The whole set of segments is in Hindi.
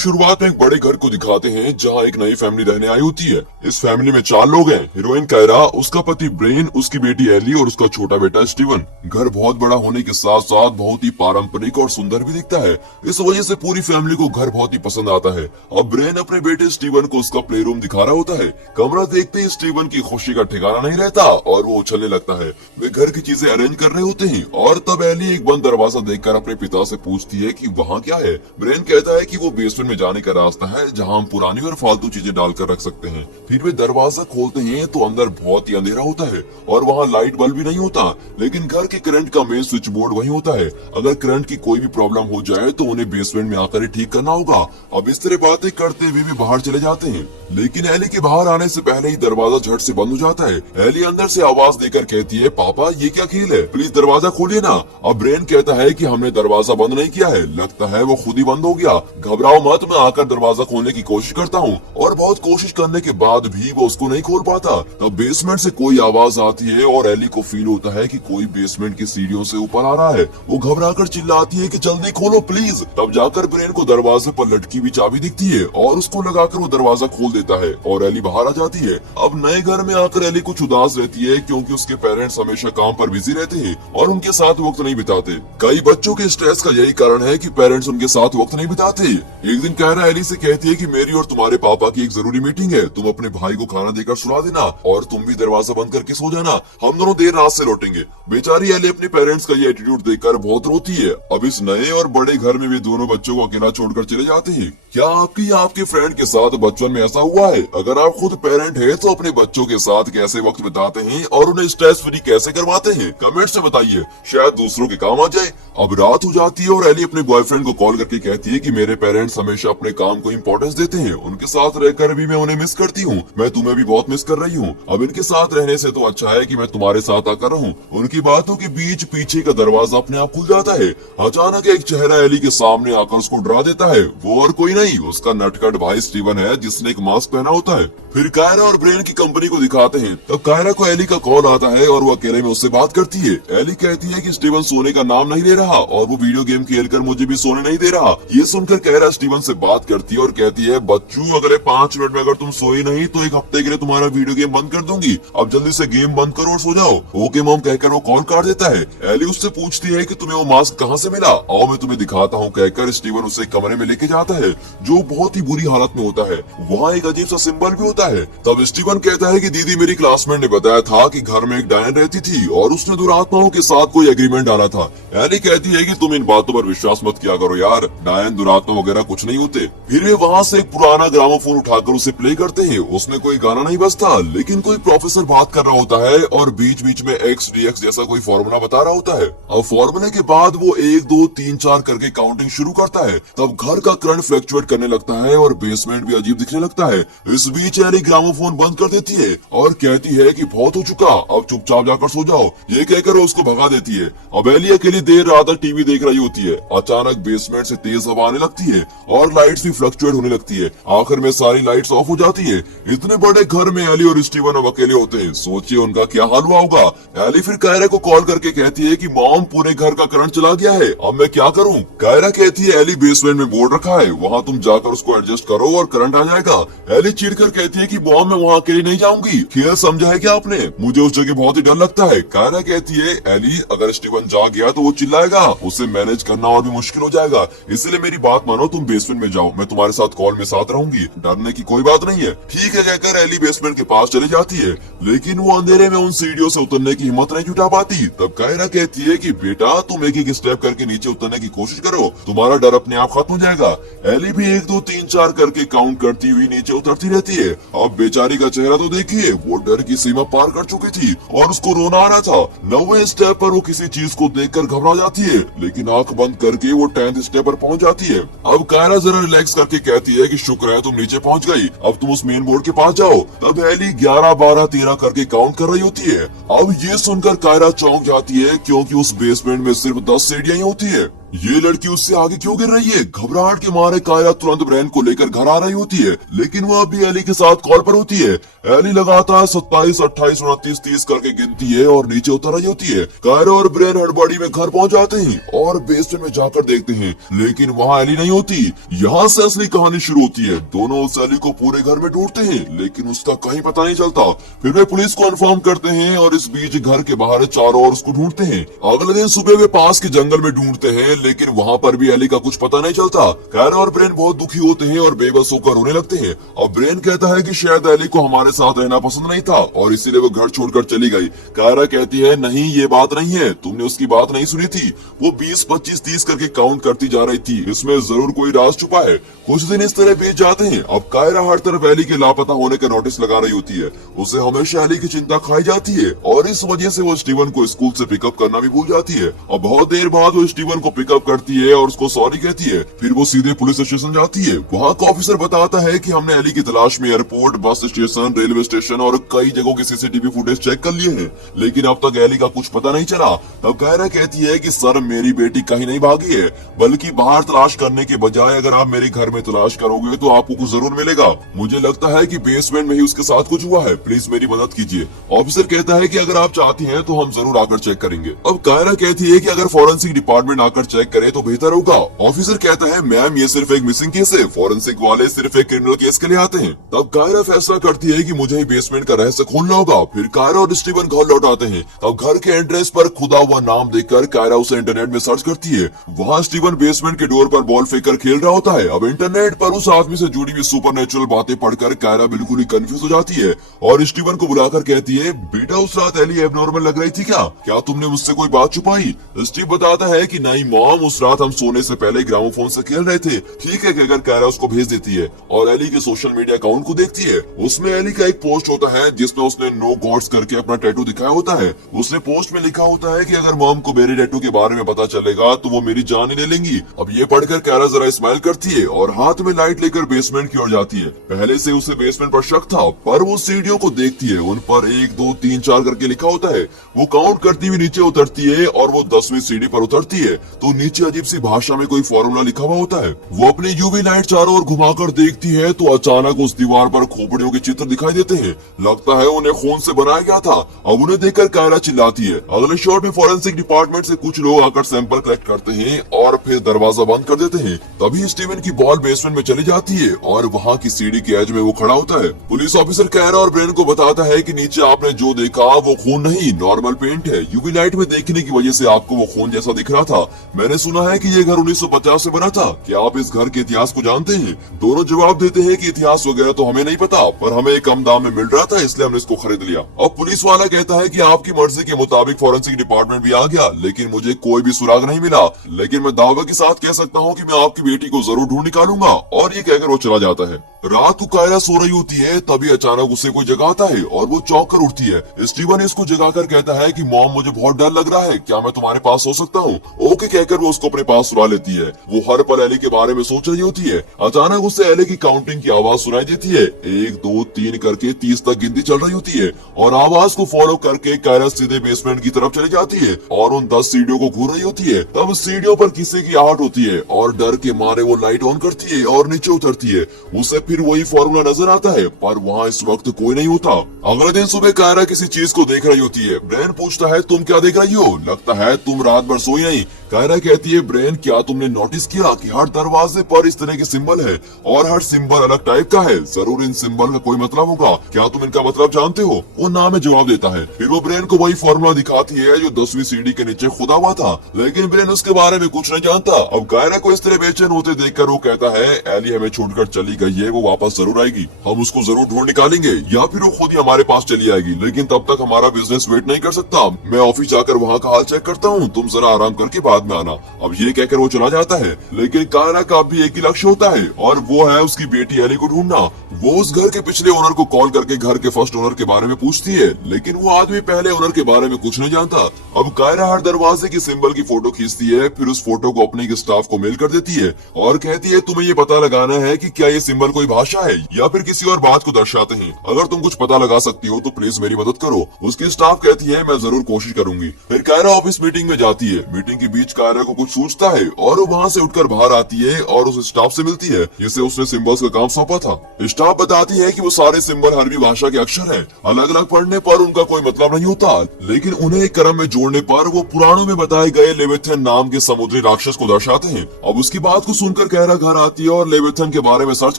शुरुआत में एक बड़े घर को दिखाते हैं जहाँ एक नई फैमिली रहने आई होती है। इस फैमिली में 4 लोग हैं। हीरोइन कायरा, उसका पति ब्रेन, उसकी बेटी एली और उसका छोटा बेटा स्टीवन। घर बहुत बड़ा होने के साथ साथ बहुत ही पारंपरिक और सुंदर भी दिखता है। इस वजह से पूरी फैमिली को घर बहुत ही पसंद आता है। अब ब्रेन अपने बेटे स्टीवन को उसका प्ले रूम दिखा रहा होता है। कमरा देखते ही स्टीवन की खुशी का ठिकाना नहीं रहता और वो उछलने लगता है। वे घर की चीजें अरेंज कर रहे होते हैं और तब एली एक बंद दरवाजा देखकर अपने पिता से पूछती है कि वहाँ क्या है। ब्रेन कहता है कि वो बेसमेंट में जाने का रास्ता है जहाँ हम पुरानी और फालतू चीजें डालकर रख सकते हैं। फिर वे दरवाजा खोलते हैं तो अंदर बहुत ही अंधेरा होता है और वहाँ लाइट बल्ब भी नहीं होता, लेकिन घर के करंट का मेन स्विच बोर्ड वही होता है। अगर करंट की कोई भी प्रॉब्लम हो जाए तो उन्हें बेसमेंट में आकर ही ठीक करना होगा। अब इस तरह बातें करते हुए भी बाहर चले जाते हैं, लेकिन एली के बाहर आने से पहले ही दरवाजा झट से बंद हो जाता है। एली अंदर से आवाज देकर कहती है, पापा ये क्या खेल है, प्लीज दरवाजा खोलिए ना। अब ब्रेन कहता है कि हमने दरवाजा बंद नहीं किया है, लगता है वो खुद ही बंद हो गया। घबराओ मत, मैं आकर दरवाजा खोलने की कोशिश करता हूँ। और बहुत कोशिश करने के बाद भी वो उसको नहीं खोल पाता। तब बेसमेंट से कोई आवाज आती है और एली को फील होता है कि कोई बेसमेंट की सीढ़ियों से ऊपर आ रहा है। वो घबराकर चिल्लाती है कि जल्दी खोलो प्लीज। तब जाकर ब्रेन को दरवाजे पर लटकी हुई चाबी दिखती है और उसको लगाकर वो दरवाजा खोल देता है और एली बाहर आ जाती है। अब नए घर में आकर एली कुछ उदास रहती है क्योंकि उसके पेरेंट्स हमेशा काम पर बिजी रहते हैं और उनके साथ वक्त नहीं बिताते। कई बच्चों के स्ट्रेस का यही कारण है कि पेरेंट्स उनके साथ वक्त नहीं बिताते। एक दिन कायरा एली से कहती है कि मेरी और तुम्हारे पापा की एक जरूरी मीटिंग है, तुम अपने भाई को खाना देकर सुला देना और तुम भी दरवाजा बंद करके सो जाना, हम दोनों देर रात से लौटेंगे। बेचारी एली अपने पेरेंट्स का ये एटीट्यूड देखकर बहुत रोती है। अब इस नए और बड़े घर में वे दोनों बच्चों को अकेला छोड़कर चले जाते हैं। क्या आपकी या आपके फ्रेंड के साथ बचपन में ऐसा हुआ है? अगर आप खुद पेरेंट है तो अपने बच्चों के साथ कैसे वक्त बिताते हैं और उन्हें स्ट्रेस फ्री कैसे करवाते हैं, कमेंट्स में बताइए, शायद दूसरों के काम आ जाए। अब रात हो जाती है और एली अपने बॉयफ्रेंड को कॉल करके कहती है कि मेरे पेरेंट्स हमेशा अपने काम को इम्पोर्टेंस देते हैं, उनके साथ रहकर भी मैं उन्हें मिस करती हूँ, मैं तुम्हें भी बहुत मिस कर रही हूँ। अब इनके साथ रहने से तो अच्छा है कि मैं तुम्हारे साथ आकर रहूं। उनकी बातों के बीच पीछे का दरवाजा अपने आप खुल जाता है। अचानक एक चेहरा एली के सामने आकर उसको डरा देता है। वो और कोई नहीं, उसका नटखट भाई स्टीवन है जिसने एक मास्क पहना होता है। फिर कायरा और ब्रेन की कंपनी को दिखाते हैं। तब कायरा को एली का कॉल आता है और वो अकेले में उससे बात करती है। एली कहती है कि स्टीवन सोने का नाम नहीं ले रहा और वो वीडियो गेम खेलकर मुझे भी सोने नहीं दे रहा। ये सुनकर कायरा स्टीवन से बात करती है और कहती है, बच्चू अगले 5 मिनट में अगर तुम सोई नहीं तो 1 हफ्ते के लिए तुम्हारा वीडियो गेम बंद कर दूंगी। अब जल्दी से गेम बंद करो और सो जाओ। ओके मॉम कहकर वो कॉल काट देता है। एली उससे पूछती है कि तुम्हें वो मास्क कहाँ से मिला, आओ मैं तुम्हें दिखाता हूँ कहकर स्टीवन उसे कमरे में लेके जाता है जो बहुत ही बुरी हालत में होता है। वहाँ एक अजीब सा सिंबल भी होता है। तब स्टीवन कहता है कि दीदी मेरी क्लासमेट ने बताया था कि घर में एक डायन रहती थी और उसने दुरात्माओं के साथ कोई एग्रीमेंट डाला था। एली कहती है कि तुम इन बातों पर विश्वास मत किया करो यार, डायन दुरात्मा वगैरह कुछ नहीं होते। फिर वे वहाँ से एक पुराना ग्रामोफोन उठाकर उसे प्ले करते हैं। उसमें कोई गाना नहीं बजता, लेकिन कोई प्रोफेसर बात कर रहा होता है और बीच बीच में XDX जैसा कोई फॉर्मूला बता रहा होता है। अब फॉर्मूले के बाद वो 1 2 3 4 करके काउंटिंग शुरू करता है। तब घर का करंट फ्लक्चुएट करने लगता है और बेसमेंट भी अजीब दिखने लगता है। इस बीच एली ग्रामोफोन बंद कर देती है और कहती है कि बहुत हो चुका, अब चुपचाप जाकर सो जाओ। ये कहकर वो उसको भगा देती है। अब एली अकेली देर रात तक टीवी देख रही होती है। अचानक बेसमेंट से तेज हवा आने लगती है और लाइट्स भी फ्लक्चुएट होने लगती है। आखिर में सारी लाइट्स ऑफ हो जाती है। इतने बड़े घर में एली और स्टीवन अब अकेले होते हैं। सोचिए उनका क्या हाल हुआ होगा। एली फिर कायरा को कॉल करके कहती है कि मॉम पूरे घर का करंट चला गया है, अब मैं क्या करूं। कायरा कहती है एली बेसमेंट में बोर्ड रखा है, वहाँ तुम जाकर उसको एडजस्ट करो और करंट आ जाएगा। एली चिढ़कर कहती है कि मॉम मैं वहाँ अकेले नहीं जाऊंगी, खेल समझा है क्या आपने, मुझे उस जगह बहुत ही डर लगता है। कायरा कहती है एली अगर स्टीवन जाग गया तो वो चिल्लाएगा, उसे मैनेज करना और भी मुश्किल हो जाएगा, इसलिए मेरी बात मानो, तुम बेसमेंट में जाओ, मैं तुम्हारे साथ कॉल में साथ रहूंगी, डरने की कोई बात नहीं है। ठीक है कहकर एली बेसमेंट के पास चली जाती है, लेकिन वो अंधेरे में उन सीढ़ियों से उतरने की हिम्मत नहीं जुटा पाती। तब कायरा कहती है कि बेटा तुम एक एक स्टेप करके नीचे उतरने की कोशिश करो, तुम्हारा डर अपने आप खत्म हो जाएगा। एली भी 1 2 3 4 करके काउंट करती हुई नीचे उतरती रहती है। अब बेचारी का चेहरा तो देखिए, वो डर की सीमा पार कर चुकी थी और उसको रोना आ रहा था। 9वें स्टेप पर वो किसी चीज को देखकर घबरा जाती है, लेकिन आंख बंद करके वो 10th स्टेप पर पहुंच जाती है। अब कायरा जरा रिलैक्स करके कहती है कि शुक्र है तुम नीचे पहुंच गई, अब तुम उस मेन बोर्ड के पास जाओ। तब एली 11 12 13 करके काउंट कर रही होती है। अब ये सुनकर कायरा चौंक जाती है क्योंकि उस बेसमेंट में सिर्फ 10 सीढ़ियां ही होती है। ये लड़की उससे आगे क्यों गिर रही है? घबराहट के मारे कायरा तुरंत ब्रेन को लेकर घर आ रही होती है, लेकिन वो अभी एली के साथ कॉल पर होती है। एली लगातार 27, 28, 29, 30 करके गिनती है और नीचे उतर रही होती है। कायरा और ब्रेन हड़बड़ी में घर पहुंच जाते हैं और बेसमेंट में जाकर देखते हैं, लेकिन वहाँ एली नहीं होती। यहाँ से असली कहानी शुरू होती है। दोनों उस एली को पूरे घर में ढूंढते हैं, लेकिन उसका कहीं पता नहीं चलता। फिर वे पुलिस को इन्फॉर्म करते हैं और इस बीच घर के बाहर चारों ओर उसको ढूंढते हैं। अगले दिन सुबह वे पास के जंगल में ढूंढते हैं, लेकिन वहाँ पर भी एली का कुछ पता नहीं चलता। कायरा और ब्रेन बहुत दुखी होते हैं और बेबस होकर रोने लगते हैं। अब ब्रेन कहता है कि शायद एली को हमारे साथ रहना पसंद नहीं था और इसीलिए वो घर छोड़कर चली गई। कायरा कहती है, नहीं ये बात नहीं है, तुमने उसकी बात नहीं सुनी थी। वो 20, 25, 30 करके काउंट करती जा रही थी। इसमें जरूर कोई राज छुपा है। कुछ दिन इस तरह बीत जाते हैं। अब कायरा हर तरफ एली के लापता होने का नोटिस लगा रही होती है। उसे हमेशा एली की चिंता खाई जाती है और इस वजह से वो स्टीवन को स्कूल से पिकअप करना भी भूल जाती है। अब बहुत देर बाद वो स्टीवन को पिकअप करती है और उसको सॉरी कहती है। फिर वो सीधे पुलिस स्टेशन जाती है। वहाँ का ऑफिसर बताता है कि हमने एली की तलाश में airport, bus station, railway station और कई जगहों की सीसीटीवी फुटेज चेक कर लिए हैं, लेकिन अब तक एली का कुछ पता नहीं चला। तब कायरा कहती है कि सर, मेरी बेटी कहीं नहीं भागी है, बल्कि बाहर तलाश करने के बजाय अगर आप मेरे घर में तलाश करोगे तो आपको कुछ जरूर मिलेगा। मुझे लगता है कि बेसमेंट में ही उसके साथ कुछ हुआ है, प्लीज मेरी मदद कीजिए। ऑफिसर कहता है कि अगर आप चाहती हैं तो हम जरूर आकर चेक करेंगे। अब कायरा कहती है कि अगर फॉरेंसिक डिपार्टमेंट आकर चेक करे तो बेहतर होगा। ऑफिसर कहता है, मैम ये सिर्फ एक मिसिंग केस है, फॉरेंसिक वाले सिर्फ एक क्रिमिनल केस के लिए आते हैं। तब कायरा फैसला करती है कि मुझे ही बेसमेंट का रहस्य खोलना होगा। फिर कायरा और स्टीवन घर लौट आते हैं। अब घर के एंट्रेंस पर खुदा हुआ नाम देखकर कायरा उसे इंटरनेट में सर्च करती है। वहाँ स्टीवन बेसमेंट के डोर पर बॉल फेंक कर खेल रहा होता है। अब इंटरनेट पर उस आदमी से जुड़ी हुई सुपरनेचुरल बातें पढ़कर कायरा बिल्कुल ही कंफ्यूज हो जाती है और स्टीवन को बुलाकर कहती है, बेटा उस रात एली एबनॉर्मल लग रही थी क्या तुमने मुझसे कोई बात छुपाई? स्टीव बताता है कि नहीं मॉम, उस रात हम सोने से पहले ग्रामोफोन से खेल रहे थे। ठीक है कहकर कायरा उसको भेज देती है और एली के सोशल मीडिया अकाउंट को देखती है। उसमें एली का एक पोस्ट होता है जिसमें उसने नो गॉड्स करके अपना टैटू दिखाया होता है। उसने पोस्ट में लिखा होता है कि अगर मॉम को मेरे टैटू के बारे में पता चलेगा तो वो मेरी जान ही ले लेंगी। अब ये पढ़कर कायरा जरा स्माइल करती है और हाथ में लाइट लेकर बेसमेंट की ओर जाती है। पहले से उसे बेसमेंट पर शक था, पर वो सीढ़ियों को देखती है। उन पर 1, 2, 3, 4 करके लिखा होता है। वो काउंट करती हुई नीचे उतरती है और वो 10वीं सीढ़ी पर उतरती है तो नीचे अजीब सी भाषा में कोई फॉर्मूला लिखा हुआ होता है। वो अपनी यूवी लाइट चारों ओर घुमाकर देखती है तो अचानक उस दीवार पर खोपड़ियों के चित्र दिखाई देते हैं। लगता है उन्हें खून से बनाया गया था। अब उन्हें देखकर कायरा चिल्लाती है। अगले शॉट में फॉरेंसिक डिपार्टमेंट से कुछ लोग आकर सैंपल कलेक्ट करते हैं और फिर दरवाजा बंद कर देते हैं। तभी स्टीवन की बॉल बेसमेंट में चली जाती है और वहाँ की सीढ़ी के एज में वो खड़ा होता है। पुलिस ऑफिसर कायरा और ब्रेन को बताता है कि नीचे आपने जो देखा वो खून नहीं, नॉर्मल पेंट है। यूवी लाइट में देखने की वजह से आपको वो खून जैसा दिख रहा था। मैंने सुना है कि ये घर 1950 से बना था। क्या आप इस घर के इतिहास को जानते हैं? दोनों जवाब देते हैं कि इतिहास वगैरह तो हमें नहीं पता, पर हमें कम दाम में मिल रहा था इसलिए हमने इसको खरीद लिया। अब पुलिस वाला कहता है कि आपकी मर्जी के मुताबिक फॉरेंसिक डिपार्टमेंट भी आ गया, लेकिन मुझे कोई भी सुराग नहीं मिला। लेकिन मैं दावे के साथ कह सकता हूँ कि मैं आपकी बेटी को जरूर ढूंढ निकालूंगा। और ये कहकर वो चला जाता है। रात को कायरा सो रही होती है, तभी अचानक उसे कोई जगाता है और वो चौंक कर उठती है। स्टीवन इसको जगाकर कहता है कि मॉम मुझे बहुत डर लग रहा है, क्या मैं तुम्हारे पास सो सकता हूँ? ओके कहकर वो उसको अपने पास सुला लेती है। वो हर पल एली के बारे में सोच रही होती है। अचानक उसे एली की काउंटिंग की आवाज सुनाई देती है। 1, 2, 3 करके 30 तक गिनती चल रही होती है और आवाज को फॉलो करके कायरा सीधे बेसमेंट की तरफ चली जाती है और उन 10 सीढ़ियों को घूर रही होती है। तब सीढ़ियों पर किसी की आहट होती है और डर के मारे वो लाइट ऑन करती है और नीचे उतरती है। उसे फिर वही फॉर्मूला नजर आता है, पर वहाँ इस वक्त कोई नहीं होता। अगले दिन सुबह कायरा किसी चीज को देख रही होती है। ब्रेन पूछता है, तुम क्या देख रही हो? लगता है तुम रात भर सोई नहीं। कायरा कहती है, ब्रेन क्या तुमने नोटिस किया कि हर दरवाजे पर इस तरह के सिंबल है और हर सिंबल अलग टाइप का है? जरूर इन सिंबल का कोई मतलब होगा। क्या तुम इनका मतलब जानते हो? वो ना में जवाब देता है। फिर वो ब्रेन को वही फॉर्मूला दिखाती है जो 10वीं सीढ़ी के नीचे खुदा हुआ था, लेकिन ब्रेन उसके बारे में कुछ नहीं जानता। अब कायरा को इस तरह बेचैन होते देखकर वो कहता है, एली हमें छोड़कर चली गई है, वो वापस जरूर आएगी, हम उसको जरूर ढूंढ निकालेंगे या फिर वो खुद ही हमारे पास चली आएगी। लेकिन तब तक हमारा बिजनेस वेट नहीं कर सकता। मैं ऑफिस जाकर वहाँ का हाल चेक करता हूँ, तुम जरा आराम करके बाद में आना। अब ये कहकर वो चला जाता है। लेकिन कायरा का भी एक ही लक्ष्य होता है और वो है उसकी बेटी एली को ढूंढना। वो उस घर के पिछले ओनर को कॉल करके घर के फर्स्ट ओनर के बारे में पूछती है, लेकिन वो आदमी पहले ओनर के बारे में कुछ नहीं जानता। अब कायरा हर दरवाजे की सिंबल की फोटो खींचती है, फिर उस फोटो को अपने स्टाफ को मेल कर देती है और कहती है, तुम्हें ये पता लगाना है कि क्या ये सिंबल कोई भाषा है या फिर किसी और बात को दर्शाते हैं। अगर तुम कुछ पता लगा सकती हो तो प्लीज मेरी मदद करो। उसकी स्टाफ कहती है, मैं जरूर कोशिश करूंगी। फिर कायरा ऑफिस मीटिंग में जाती है। मीटिंग के बीच बीच कायरा को कुछ सूझता है और वो वहाँ से उठकर बाहर आती है और उस स्टाफ से मिलती है जिसे उसने सिंबल्स का काम सौंपा था। स्टाफ बताती है कि वो सारे सिंबल अरबी भाषा के अक्षर हैं। अलग अलग पढ़ने पर उनका कोई मतलब नहीं होता, लेकिन उन्हें एक क्रम में जोड़ने पर वो पुराणों में बताए गए लेविथन नाम के समुद्री राक्षस को दर्शाते हैं। अब उसकी बात को सुनकर कायरा घर आती है और लेविथन के बारे में सर्च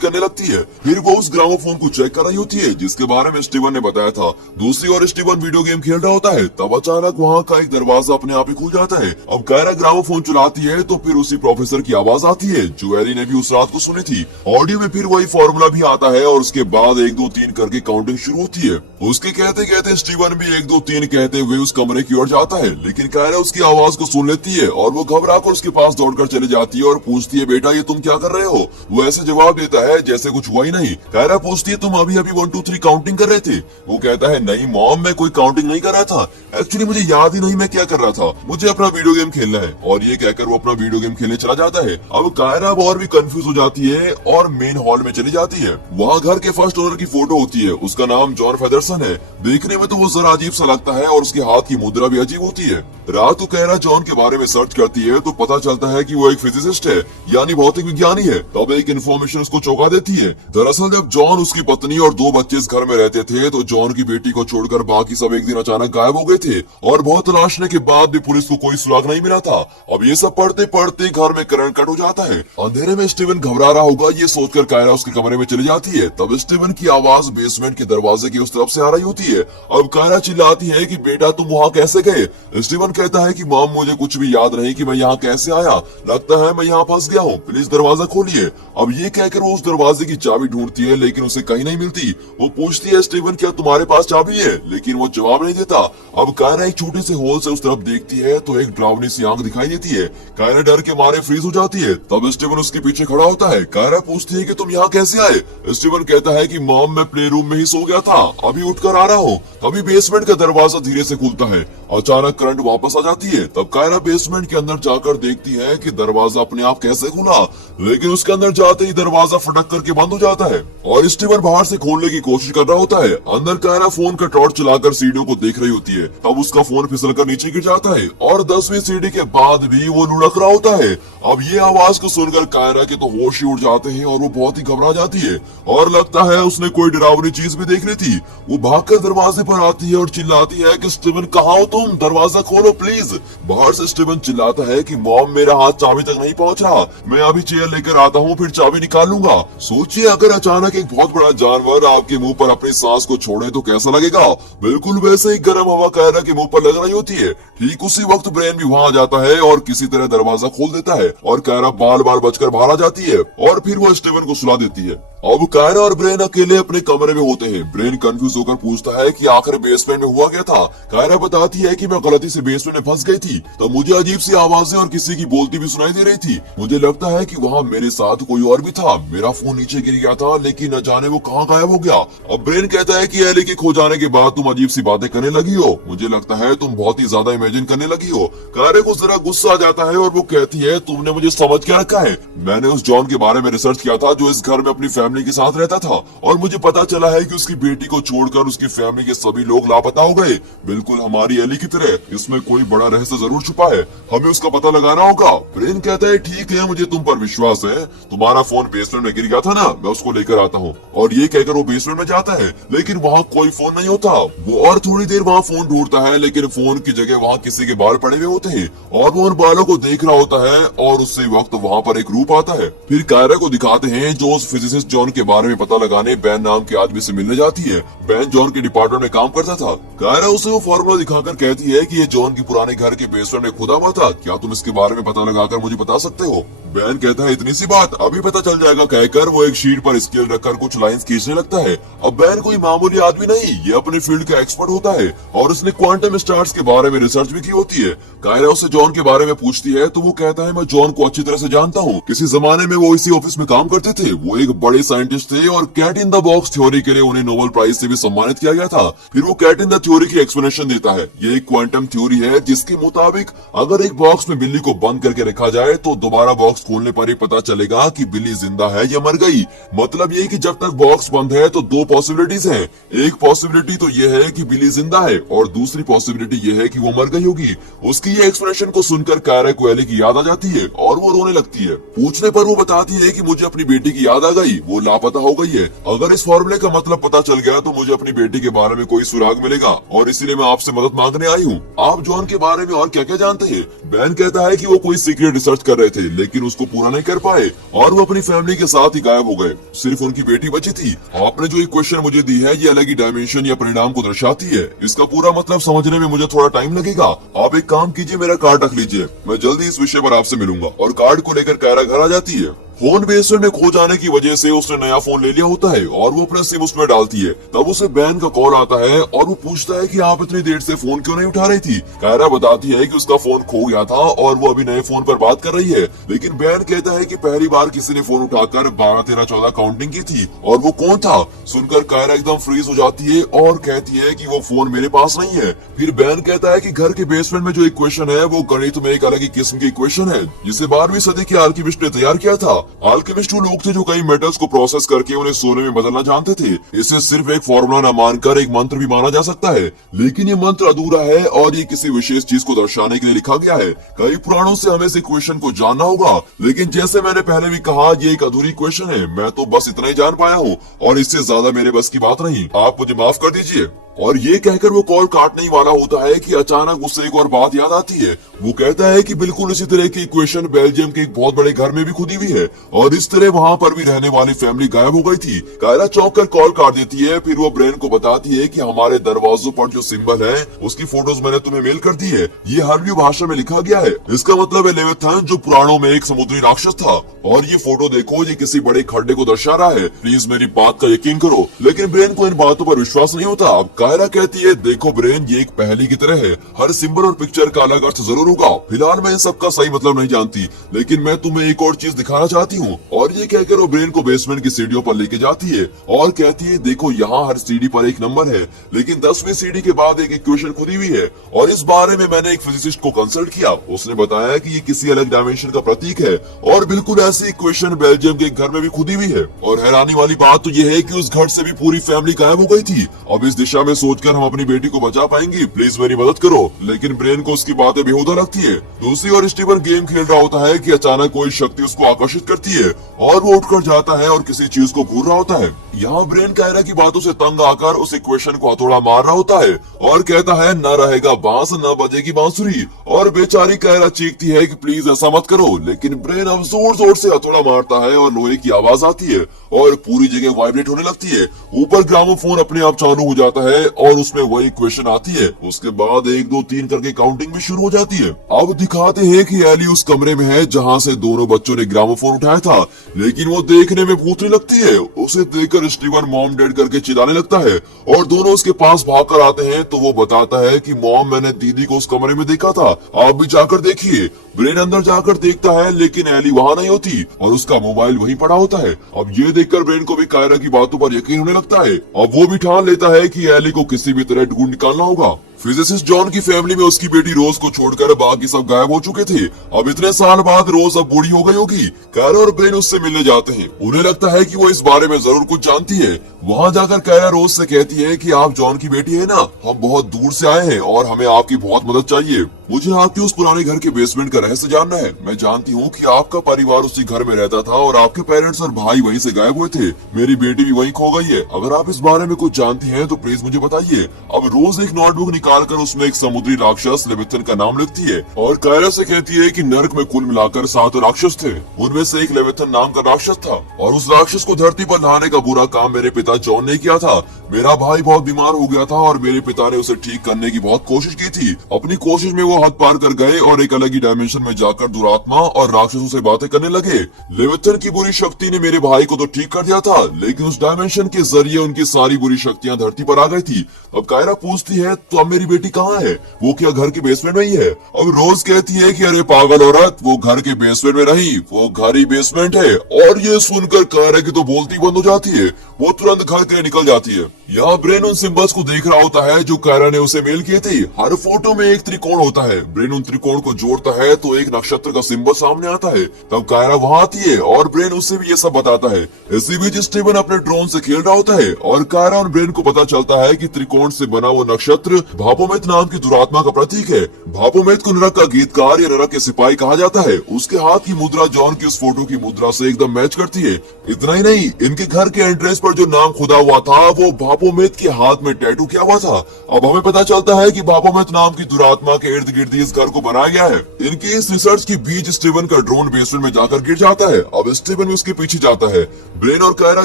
करने लगती है। फिर वो उस ग्रामोफोन को चेक कर रही होती है जिसके बारे में स्टीवन ने बताया था। दूसरी ओर स्टीवन वीडियो गेम खेल रहा होता है, तब अचानक वहाँ का एक दरवाजा अपने आप ही खुल जाता है। अब कायरा ग्रामोफोन चलाती है तो फिर उसी प्रोफेसर की आवाज आती है जो एली ने भी उस रात को सुनी थी। ऑडियो में फिर वही फॉर्मूला भी आता है और उसके बाद 1 2 3 करके काउंटिंग शुरू होती है। उसके कहते कहते स्टीवन भी 1 2 3 कहते हुए उस कमरे की ओर जाता है, लेकिन कायरा उसकी आवाज को सुन लेती है और वो घबरा कर उसके पास दौड़कर चली जाती है और पूछती है, बेटा ये तुम क्या कर रहे हो? वो ऐसे जवाब देता है जैसे कुछ हुआ ही नहीं। कायरा पूछती है, तुम अभी अभी 1 2 3 काउंटिंग कर रहे थे? वो कहता है, नहीं मॉम, मैं कोई काउंटिंग नहीं कर रहा था। एक्चुअली मुझे याद ही नहीं मैं क्या कर रहा था, मुझे अपना वीडियो गेम खेलना है। और ये कहकर वो अपना वीडियो गेम खेलने चला जाता है। अब कायरा और भी कंफ्यूज हो जाती है और मेन हॉल में चली जाती है। वहाँ घर के फर्स्ट ओनर की फोटो होती है। उसका नाम जॉन फेदरसन है। देखने में तो वो जरा अजीब सा लगता है और उसके हाथ की मुद्रा भी अजीब होती है। रात को कायरा जॉन के बारे में सर्च करती है तो पता चलता है कि वो एक फिजिसिस्ट है, यानी भौतिक विज्ञानी है। तब एक इन्फॉर्मेशन उसको चौंका देती है। दरअसल जब जॉन, उसकी पत्नी और 2 बच्चे इस घर में रहते थे तो जॉन की बेटी को छोड़कर बाकी सब एक दिन अचानक गायब हो गए थे और बहुत तलाशने के बाद भी पुलिस को कोई सुराग नहीं मिला था। अब ये सब पढ़ते पढ़ते घर में करंट कट हो जाता है। अंधेरे में स्टीवन घबरा रहा होगा ये सोचकर कायरा उसके कमरे में चली जाती है। तब स्टीवन की आवाज बेसमेंट के दरवाजे की उस तरफ से आ रही होती है। अब कायरा चिल्लाती है कि बेटा तुम वहाँ कैसे गए? स्टीवन कहता है कि मॉम, मुझे कुछ भी याद नहीं कि मैं यहाँ कैसे आया, लगता है मैं यहाँ फंस गया हूँ, प्लीज दरवाजा खोलिए। अब ये कहकर वो उस दरवाजे की चाबी ढूंढती है लेकिन उसे कहीं नहीं मिलती। वो पूछती है, स्टीवन क्या तुम्हारे पास चाबी है? लेकिन वो जवाब नहीं देता। अब कायरा एक छोटे से होल से उस तरफ देखती है तो एक डरावनी सी आंख दिखाई देती है। कायरा डर के मारे फ्रीज हो जाती है। तब स्टीवन उसके पीछे खड़ा होता है। कायरा पूछती है कि तुम यहाँ कैसे आए? स्टीवन कहता है कि मॉम, मैं प्ले रूम में ही सो गया था, अभी उठकर आ रहा हूँ। तभी बेसमेंट का दरवाजा धीरे से खुलता है। अचानक करंट वापस आ जाती है। तब कायरा बेसमेंट के अंदर जाकर देखती है कि दरवाजा अपने आप कैसे खुला, लेकिन उसके अंदर जाते ही दरवाजा फटक करके बंद हो जाता है और स्टीवन बाहर से खोलने की कोशिश कर रहा होता है। अंदर कायरा फोन का टॉर्च चलाकर सीढ़ियों को देख रही होती है। तब उसका फोन फिसलकर नीचे गिर जाता है और 10वीं सीढ़ी के बाद भी वो लुढ़क रहा होता है। अब ये आवाज को सुनकर कायरा के तो होश ही उड़ जाते हैं और वो बहुत ही घबरा जाती है और लगता है उसने कोई डरावनी चीज भी देख ली थी। वो भागकर दरवाजे पर आती है और चिल्लाती है कि स्टीवन कहाँ हो तुम, दरवाजा खोलो प्लीज। बाहर से स्टीवन चिल्लाता है कि मॉम, मेरा हाथ चाबी तक नहीं पहुंच रहा, मैं अभी चेयर लेकर आता हूँ फिर चाबी निकालूंगा। सोचिए अगर अचानक एक बहुत बड़ा जानवर आपके मुंह पर अपनी सांस को छोड़े तो कैसा लगेगा। बिल्कुल वैसे ही गर्म हवा कायरा के मुंह पर लग रही होती है। ठीक उसी वक्त ब्रेन भी वहाँ आ जाता है और किसी तरह दरवाजा खोल देता है और कायरा बाल बाल बचकर बाहर आ जाती है और फिर वो स्टीवन को सुला देती है। अब कायरा और ब्रेन अकेले अपने कमरे में होते हैं। ब्रेन कंफ्यूज होकर पूछता है कि आखिर बेसमेंट में हुआ क्या था। कायरा बताती है कि मैं गलती से बेसमेंट में फंस गई थी, तब मुझे अजीब सी आवाजें और किसी की बोलती भी सुनाई दे रही थी। मुझे लगता है कि वहाँ मेरे साथ कोई और भी था। मेरा फोन नीचे गिर गया था लेकिन न जाने वो कहाँ गायब हो गया। अब ब्रेन कहता है कि एली के खो जाने के बाद तुम अजीब सी बातें करने लगी हो, मुझे लगता है तुम बहुत ही ज्यादा इमेजिन करने लगी हो। कायरा को जरा गुस्सा आ जाता है और वो कहती है, तुमने मुझे समझ क्या रखा है? मैंने उस जॉन के बारे में रिसर्च किया था जो इस घर में अपनी फैमिली के साथ रहता था और मुझे पता चला है कि उसकी बेटी को छोड़कर उसकी फैमिली के सभी लोग लापता हो गए, बिल्कुल हमारी एली की तरह। इसमें कोई बड़ा रहस्य जरूर छुपा है, हमें उसका पता लगाना होगा। ब्रेन कहता है, ठीक है मुझे तुम पर विश्वास है, तुम्हारा फोन बेसमेंट में गिर गया था ना, मैं उसको लेकर आता हूँ। और ये कहकर वो बेसमेंट में जाता है लेकिन वहाँ कोई फोन नहीं होता। वो और थोड़ी देर वहाँ फोन ढूंढता है लेकिन फोन की जगह वहाँ किसी के बाल पड़े हुए होते हैं और वो उन बालों को देख रहा होता है और उसी वक्त वहाँ पर एक रूप आता है। फिर कायरा को दिखाते हैं जो उस फिजिसिस्ट जॉन के बारे में पता लगाने बैन नाम के आदमी से मिलने जाती है। बैन जॉन के डिपार्टमेंट में काम करता था। कायरा उसे वो फॉर्मूला दिखाकर कहती है कि ये जॉन की पुराने घर के बेसमेंट में खुदा हुआ था, क्या तुम इसके बारे में पता लगाकर मुझे बता सकते हो? बैन कहता है, इतनी सी बात, अभी पता चल जाएगा कहकर वो एक शीट पर स्केल रखकर कुछ लाइंस खींचने लगता है। अब बैन कोई मामूली आदमी नहीं, ये अपने फील्ड का एक्सपर्ट होता है और उसने क्वांटम स्टार्स के बारे में रिसर्च भी की होती है। कायरा उससे जॉन के बारे में पूछती है तो वो कहता है, मैं जॉन को अच्छी तरह से जानता हूँ, किसी जमाने में वो इसी ऑफिस में काम करते थे। वो एक बड़े साइंटिस्ट थे और cat in the box theory के लिए उन्हें नोबेल प्राइज से भी सम्मानित किया गया था। फिर वो कैट इन द थ्योरी की एक्सप्लेनेशन देता है। ये एक क्वांटम थ्योरी है जिसके मुताबिक अगर एक बॉक्स में बिल्ली को बंद करके रखा जाए तो दोबारा बॉक्स बॉक्स खोलने पर ही पता चलेगा कि बिली जिंदा है या मर गई। मतलब ये कि जब तक बॉक्स बंद है तो दो पॉसिबिलिटीज हैं। एक पॉसिबिलिटी तो ये है कि बिली जिंदा है और दूसरी पॉसिबिलिटी ये है कि वो मर गई होगी। उसकी ये एक्सप्रेशन को सुनकर कायरा को एली की याद आ जाती है और वो रोने लगती है। पूछने पर वो बताती है कि मुझे अपनी बेटी की याद आ गई, वो लापता हो गई है। अगर इस फॉर्मूले का मतलब पता चल गया तो मुझे अपनी बेटी के बारे में कोई सुराग मिलेगा और इसीलिए मैं आपसे मदद मांगने आई हूँ। आप जॉन के बारे में और क्या क्या जानते हैं? बैन कहता है कि वो कोई सीक्रेट रिसर्च कर रहे थे लेकिन उसको पूरा नहीं कर पाए और वो अपनी फैमिली के साथ ही गायब हो गए। सिर्फ उनकी बेटी बची थी। आपने जो इक्वेशन मुझे दी है ये अलग ही डायमेंशन या परिणाम को दर्शाती है। इसका पूरा मतलब समझने में मुझे थोड़ा टाइम लगेगा। आप एक काम कीजिए, मेरा कार्ड रख लीजिए, मैं जल्दी इस विषय पर आपसे मिलूंगा। और कार्ड को लेकर कायरा घर आ जाती है। फोन बेसमेंट में खो जाने की वजह से उसने नया फोन ले लिया होता है और वो अपना सिम उसमें डालती है। तब उसे बैन का कॉल आता है और वो पूछता है कि आप इतनी देर से फोन क्यों नहीं उठा रही थी। कायरा बताती है कि उसका फोन खो गया था और वो अभी नए फोन पर बात कर रही है। लेकिन बैन कहता है कि पहली बार किसी ने फोन उठाकर 12, 13, 14 काउंटिंग की थी और वो कौन था। सुनकर कायरा एकदम फ्रीज हो जाती है और कहती है कि वो फोन मेरे पास नहीं है। फिर बैन कहता है कि घर के बेसमेंट में जो इक्वेशन है वो गणित में एक अलग ही किस्म की इक्वेशन है जिसे 12वीं सदी के अल्केमिस्ट ने तैयार किया था। अल्केमिस्ट वो लोग थे जो कई मेटल्स को प्रोसेस करके उन्हें सोने में बदलना जानते थे। इसे सिर्फ एक फॉर्मूला न मानकर एक मंत्र भी माना जा सकता है, लेकिन ये मंत्र अधूरा है और ये किसी विशेष चीज को दर्शाने के लिए लिखा गया है। कई पुराणों से हमें इस इक्वेशन को जानना होगा, लेकिन जैसे मैंने पहले भी कहा ये एक अधूरी इक्वेशन है। मैं तो बस इतना ही जान पाया हूँ और इससे ज्यादा मेरे बस की बात नहीं। आप मुझे माफ कर दीजिए। और ये कहकर वो कॉल काटने ही वाला होता है कि अचानक उससे एक और बात याद आती है। वो कहता है कि बिल्कुल इसी तरह की इक्वेशन बेल्जियम के एक बहुत बड़े घर में भी खुदी हुई है और इस तरह वहाँ पर भी रहने वाली फैमिली गायब हो गई थी। कायरा चौंक कर कॉल काट देती है। फिर वो ब्रेन को बताती है कि हमारे दरवाजों पर जो सिंबल है उसकी फोटोज मैंने तुम्हें मेल कर दी है। ये हर्बी भाषा में लिखा गया है। इसका मतलब है लेविथन जो पुराणों में एक समुद्री राक्षस था। और ये फोटो देखो, ये किसी बड़े खड्डे को दर्शा रहा है। प्लीज मेरी बात का यकीन करो। लेकिन ब्रेन को इन बातों पर विश्वास नहीं होता। अब कायरा कहती है देखो ब्रेन, ये एक पहेली की तरह है। हर सिंबल और पिक्चर का अलग अर्थ जरूर होगा। फिलहाल मैं इन सब का सही मतलब नहीं जानती, लेकिन मैं तुम्हें एक और चीज दिखाना चाहती हूँ। और ये कहकर वो ब्रेन को बेसमेंट की सीढ़ियों पर लेके जाती है और कहती है देखो यहाँ हर सीढ़ी पर एक नंबर है, लेकिन 10वीं सीढ़ी के बाद एक इक्वेशन खुदी हुई है। और इस बारे में मैंने एक फिजिसिस्ट को कंसल्ट किया। उसने बताया कि ये किसी अलग डायमेंशन का प्रतीक है और बिल्कुल ऐसी इक्वेशन बेल्जियम के एक घर में भी खुदी हुई है। और हैरानी वाली बात तो ये है कि उस घर से भी पूरी फैमिली गायब हो गई थी। अब इस दिशा में सोचकर हम अपनी बेटी को बचा पाएंगे। प्लीज मेरी मदद करो। लेकिन ब्रेन को उसकी बातें बेहुदा लगती है। दूसरी ओर स्टीवन गेम खेल रहा होता है कि अचानक कोई शक्ति उसको आकर्षित करती है और वो उठकर जाता है और किसी चीज को घूर रहा होता है। यहाँ ब्रेन कायरा की बातों से तंग आकर उस इक्वेशन को हथौड़ा मार रहा होता है और कहता है न रहेगा बांस न बजेगी बांसुरी। और बेचारी कायरा चीखती है कि प्लीज ऐसा मत करो। लेकिन ब्रेन अब जोर जोर से हथौड़ा मारता है और लोहे की आवाज आती है और पूरी जगह वाइब्रेट होने लगती है। ऊपर ग्रामोफोन अपने आप चालू हो जाता है और उसमें वही इक्वेशन आती है। उसके बाद 1, 2, 3 करके काउंटिंग भी शुरू हो जाती है। अब दिखाते हैं कि एली उस कमरे में है जहाँ से दोनों बच्चों ने ग्रामोफोन उठाया था, लेकिन वो देखने में भूतनी लगती है। उसे देखकर स्टीवन मॉम डैड करके चिल्लाने लगता है और दोनों उसके पास भागकर आते हैं। तो वो बताता है कि मॉम, मैंने दीदी को उस कमरे में देखा था, आप भी जाकर देखिए। ब्रेन अंदर जाकर देखता है लेकिन एली वहाँ नहीं होती और उसका मोबाइल वहीं पड़ा होता है। अब ये देखकर ब्रेन को भी कायरा की बातों पर यकीन होने लगता है। अब वो भी ठान लेता है कि एली को किसी भी तरह ढूंढ निकालना होगा। फिजिसिस्ट जॉन की फैमिली में उसकी बेटी रोज को छोड़कर बाकी सब गायब हो चुके थे। अब इतने साल बाद रोज अब बूढ़ी हो गई होगी। कायरा और ब्रेन उससे मिलने जाते हैं। उन्हें लगता है कि वो इस बारे में जरूर कुछ जानती है। वहाँ जाकर कायरा रोज से कहती है कि आप जॉन की बेटी है ना, हम बहुत दूर से आए हैं और हमें आपकी बहुत मदद चाहिए। मुझे आपके उस पुराने घर के बेसमेंट का रहस्य जानना है। मैं जानती हूँ कि आपका परिवार उसी घर में रहता था और आपके पेरेंट्स और भाई वहीं से गायब हुए थे। मेरी बेटी भी वहीं खो गई है। अगर आप इस बारे में कुछ जानती हैं तो प्लीज मुझे बताइए। अब रोज एक नोटबुक निकालकर उसमें एक समुद्री राक्षस लेविथन का नाम लिखती है और कायरा से कहती है कि नर्क में कुल मिलाकर 7 राक्षस थे। उनमें से एक लेविथन नाम का राक्षस था और उस राक्षस को धरती पर लाने का बुरा काम मेरे पिता जॉन ने किया था। मेरा भाई बहुत बीमार हो गया था और मेरे पिता ने उसे ठीक करने की बहुत कोशिश की थी। अपनी कोशिश में वो हद पार कर गए और एक अलग ही डायमेंशन में जाकर दुरात्मा और राक्षसों से बातें करने लगे। लेविथन की बुरी शक्ति ने मेरे भाई को तो ठीक कर दिया था, लेकिन उस डायमेंशन के जरिए उनकी सारी बुरी शक्तियां धरती पर आ गई थी। अब कायरा पूछती है तो अब मेरी बेटी कहाँ है? वो क्या घर के बेसमेंट में ही है? अब रोज कहती है कि अरे पागल औरत, वो घर के बेसमेंट में नहीं, वो घर ही बेसमेंट है। और ये सुनकर कायरा की तो बोलती बंद हो जाती है। वो तुरंत घर के लिए निकल जाती है। यहाँ ब्रेन उन सिंबल्स को देख रहा होता है जो कायरा ने उसे मेल किए थे। हर फोटो में एक त्रिकोण होता जाता है। ब्रेन उन त्रिकोण को जोड़ता है तो एक नक्षत्र का सिंबल सामने आता है। तब कायरा वहां आती है और ब्रेन उससे भी ये सब बताता है। इसी बीच स्टीवन अपने ड्रोन से खेल रहा होता है और कायरा और ब्रेन को पता चलता है कि त्रिकोण से बना वो नक्षत्र बापोमेत नाम की दुरात्मा का प्रतीक है। बापोमेत को नरक का गीतकार या नरक के सिपाही कहा जाता है। उसके हाथ की मुद्रा जॉन की उस फोटो की मुद्रा से एकदम मैच करती है। इतना ही नहीं, इनके घर के एंट्रेंस पर जो नाम खुदा हुआ था वो बापोमेत के हाथ में टैटू किया हुआ था। अब हमें पता चलता है कि बापोमेत नाम की दुरात्मा के इर्द गिर्द इस घर को बनाया गया है। इनकी इस रिसर्च के बीच स्टीवन का ड्रोन बेसमेंट में जाकर गिर जाता है। अब स्टीवन भी उसके पीछे जाता है। ब्रेन और कायरा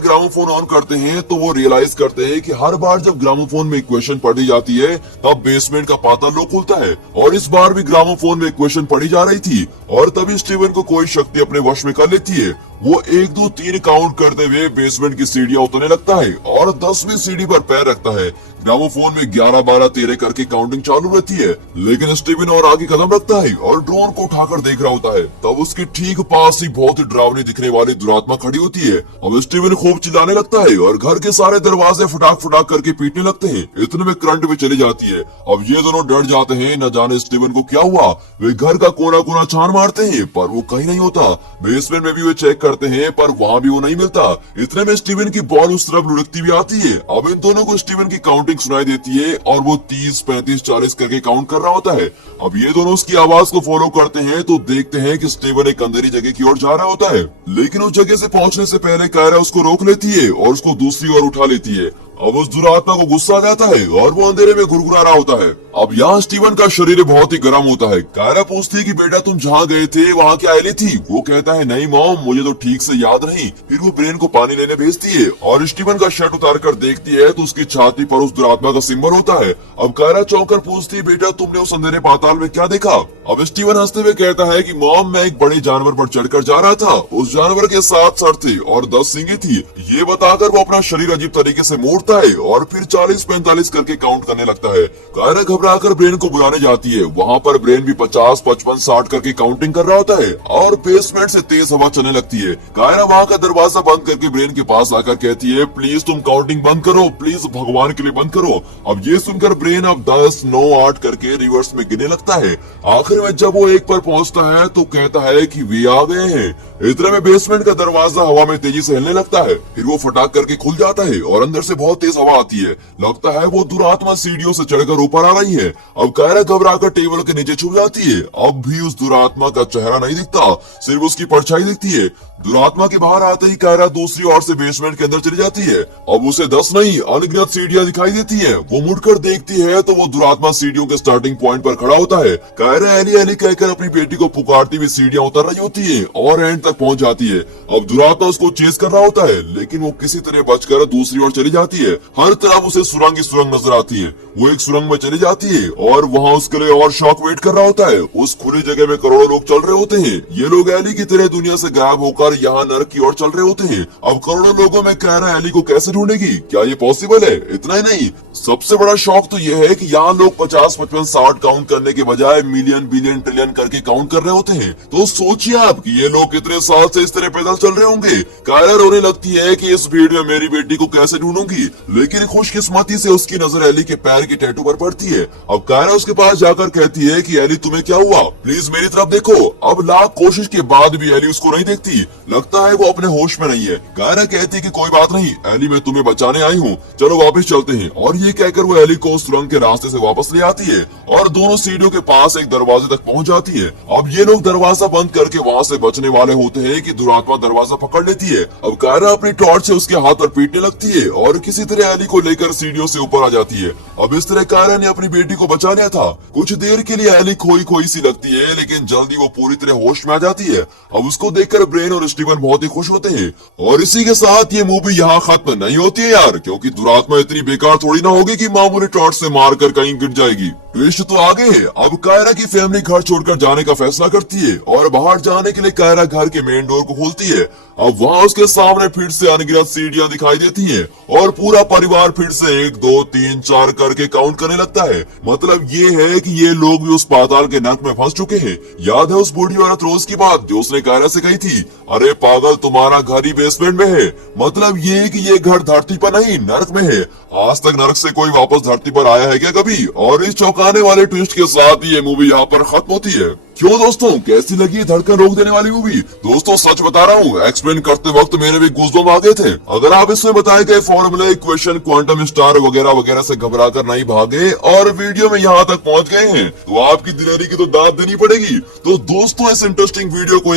ग्रामोफोन ऑन करते हैं तो वो रियलाइज करते हैं कि हर बार जब ग्रामोफोन में इक्वेशन पढ़ी जाती है तब बेसमेंट का पाताल लोक खुलता है और इस बार भी ग्रामोफोन में इक्वेशन पढ़ी जा रही थी और तभी स्टीवन को कोई शक्ति अपने वश में कर लेती है। वो 1 2 3 काउंट करते हुए बेसमेंट की सीढ़ियां उतरने लगता है और 10वीं सीढ़ी पर पैर रखता है। ग्रामोफोन में 11 12 13 करके काउंटिंग चालू रहती है, लेकिन स्टीवन और आगे कदम रखता है और ड्रोन को उठाकर देख रहा होता है। तब उसके ठीक पास ही बहुत ही डरावनी दिखने वाली दुरात्मा खड़ी होती है। अब स्टीवन खूब चिल्लाने लगता है और घर के सारे दरवाजे फटाक फटाक करके पीटने लगते हैं। इतने में करंट भी चली जाती है। अब ये दोनों डर जाते हैं, न जाने स्टीवन को क्या हुआ। वे घर का कोना कोना छान मारते हैं पर वो कहीं नहीं होता। बेसमेंट में भी वे चेक करते हैं पर वहाँ भी वो नहीं मिलता। इतने में स्टीवन की बॉल उस तरफ लुढ़कती भी आती है। अब इन दोनों को स्टीवन की काउंटिंग सुनाई देती है और वो 30 35 40 करके काउंट कर रहा होता है। अब ये दोनों उसकी आवाज को फॉलो करते हैं तो देखते हैं कि स्टीवन एक अंधेरी जगह की ओर जा रहा होता है, लेकिन उस जगह से पहुंचने से पहले कायरा उसको रोक लेती है और उसको दूसरी ओर उठा लेती है। अब उस दुरात्मा को गुस्सा आ जाता है और वो अंधेरे में गुरगुरा रहा होता है। अब यहाँ स्टीवन का शरीर बहुत ही गर्म होता है। कायरा पूछती है कि बेटा तुम जहाँ गए थे वहाँ क्या एली थी? वो कहता है नहीं मॉम, मुझे तो ठीक से याद नहीं। फिर वो ब्रेन को पानी लेने भेजती है और स्टीवन का शर्ट उतार कर देखती है तो उसकी छाती पर उस दुरात्मा का सिंबल होता है। अब कायरा चौंक कर पूछती है बेटा तुमने उस अंधेरे पाताल में क्या देखा? अब स्टीवन हंसते हुए कहता है कि मॉम मैं एक बड़े जानवर पर चढ़कर जा रहा था। उस जानवर के 7 सर थे और 10 सींगें थी। ये बताकर वो अपना शरीर अजीब तरीके से मोड़ता है और फिर 40 45 करके काउंट करने लगता है। कायरा घबराकर ब्रेन को बुलाने जाती है। वहाँ पर ब्रेन भी 50 55 60 करके काउंटिंग कर रहा होता है और बेसमेंट से तेज हवा चलने लगती है। कायरा वहाँ का दरवाजा बंद करके ब्रेन के पास आकर कहती है प्लीज तुम काउंटिंग बंद करो, प्लीज भगवान के लिए बंद करो। अब ये सुनकर ब्रेन अब 10 9 8 करके रिवर्स में गिनने लगता है। आखिर में जब वो 1 पर पहुँचता है तो कहता है कि वे आ गए हैं। इतने में बेसमेंट का दरवाजा हवा में तेजी से हिलने लगता है। फिर वो फटाक करके खुल जाता है और अंदर से बहुत तेज हवा आती है। लगता है वो दुरात्मा सीढ़ियों से चढ़कर ऊपर आ रही है। अब कायरा घबराकर टेबल के नीचे छुप जाती है। अब भी उस दुरात्मा का चेहरा नहीं दिखता, सिर्फ उसकी परछाई दिखती है। दुरात्मा के बाहर आते ही कायरा दूसरी ओर से बेसमेंट के अंदर चली जाती है। अब उसे 10 नहीं अनगिनत सीढ़ियां दिखाई देती है। वो मुड़कर देखती है तो वो दुरात्मा सीढ़ियों के स्टार्टिंग पॉइंट पर खड़ा होता है। कायरा एली एली कहकर अपनी बेटी को पुकारती हुई सीढ़ियां उतर रही होती है और एंड तक पहुंच जाती है। अब दुरात्मा उसको चेस कर रहा होता है, लेकिन वो किसी तरह बचकर दूसरी ओर चली जाती है। हर तरफ उसे सुरंग ही सुरंग नजर आती है। वो एक सुरंग में चली जाती है और वहाँ उसके लिए और शॉक वेट कर रहा होता है। उस खुली जगह में करोड़ों लोग चल रहे होते हैं। ये लोग एली की तरह दुनिया से गायब होकर यहाँ नरक की ओर चल रहे होते हैं। अब करोड़ों लोगों में कायरा एली को कैसे ढूंढेगी? क्या ये पॉसिबल है? इतना ही नहीं, सबसे बड़ा शौक तो यह है कि यहाँ लोग 50 55 60 काउंट करने के बजाय मिलियन बिलियन ट्रिलियन करके काउंट कर रहे होते हैं। तो सोचिए आप कि ये लोग कितने साल से इस तरह पैदल चल रहे होंगे। कायरा रोने लगती है कि इस भीड़ में मेरी बेटी को कैसे ढूंढूंगी, लेकिन खुशकिस्मती से उसकी नजर एली के पैर के टैटू पर पड़ती है। अब कायरा उसके पास जाकर कहती है कि एली तुम्हें क्या हुआ, प्लीज मेरी तरफ देखो। अब लाख कोशिश के बाद भी एली उसको नहीं देखती। लगता है वो अपने होश में नहीं है। कायरा कहती है कि कोई बात नहीं एली, मैं तुम्हें बचाने आई हूँ, चलो वापस चलते हैं। और ये कहकर वो एली को सुरंग के रास्ते से वापस ले आती है और दोनों सीढ़ियों के पास एक दरवाजे तक पहुंच जाती है। अब ये लोग दरवाजा बंद करके वहाँ से बचने वाले होते हैं कि दुरात्मा दरवाजा पकड़ लेती है। अब कायरा अपनी टॉर्च से उसके हाथ पर पीटने लगती है और किसी तरह एली को लेकर सीढ़ियों से ऊपर आ जाती है। अब इस तरह कायरा ने अपनी बेटी को बचा लिया था। कुछ देर के लिए एली खोई खोई सी लगती है, लेकिन जल्दी वो पूरी तरह होश में आ जाती है। अब उसको देखकर ब्रेन और स्टीवन बहुत ही खुश होते हैं। और इसी के साथ ये मूवी यहाँ खत्म नहीं होती है यार, क्योंकि दुरात्मा इतनी बेकार थोड़ी ना होगी कि मामूली टॉर्च से मारकर कहीं गिर जाएगी। ट्विस्ट तो आगे है। अब कायरा की फैमिली घर छोड़कर जाने का फैसला करती है और बाहर जाने के लिए कायरा घर के मेन डोर को खोलती है। अब वहाँ उसके सामने फिर से अनगिनत सीढ़ियां दिखाई देती हैं और पूरा परिवार फिर से 1 2 3 4 करके काउंट करने लगता है। मतलब ये है कि ये लोग भी उस पाताल के नर्क में फंस चुके हैं। याद है उस बूढ़ी औरत रोज की बात जो उसने कायरा से कही थी, अरे पागल तुम्हारा घर ही बेसमेंट में है। मतलब ये है कि ये घर धरती पर नहीं नर्क में है। आज तक नर्क से कोई वापस धरती पर आया है क्या कभी? और इस चौंकाने आने वाले ट्विस्ट के साथ ही ये मूवी यहाँ पर खत्म होती है। क्यों दोस्तों, कैसी लगी धड़कन रोक देने वाली मूवी? दोस्तों सच बता रहा हूँ, एक्सप्लेन करते वक्त मेरे भी गूज़बम्प आ गए थे। अगर आप इसमें बताए गए फॉर्मूले, इक्वेशन, क्वांटम स्टार वगैरह वगैरह से घबरा कर नहीं भागे और वीडियो में यहाँ तक पहुंच गए हैं तो आपकी दिलेरी की तो दाद देनी पड़ेगी। तो दोस्तों इस इंटरेस्टिंग वीडियो को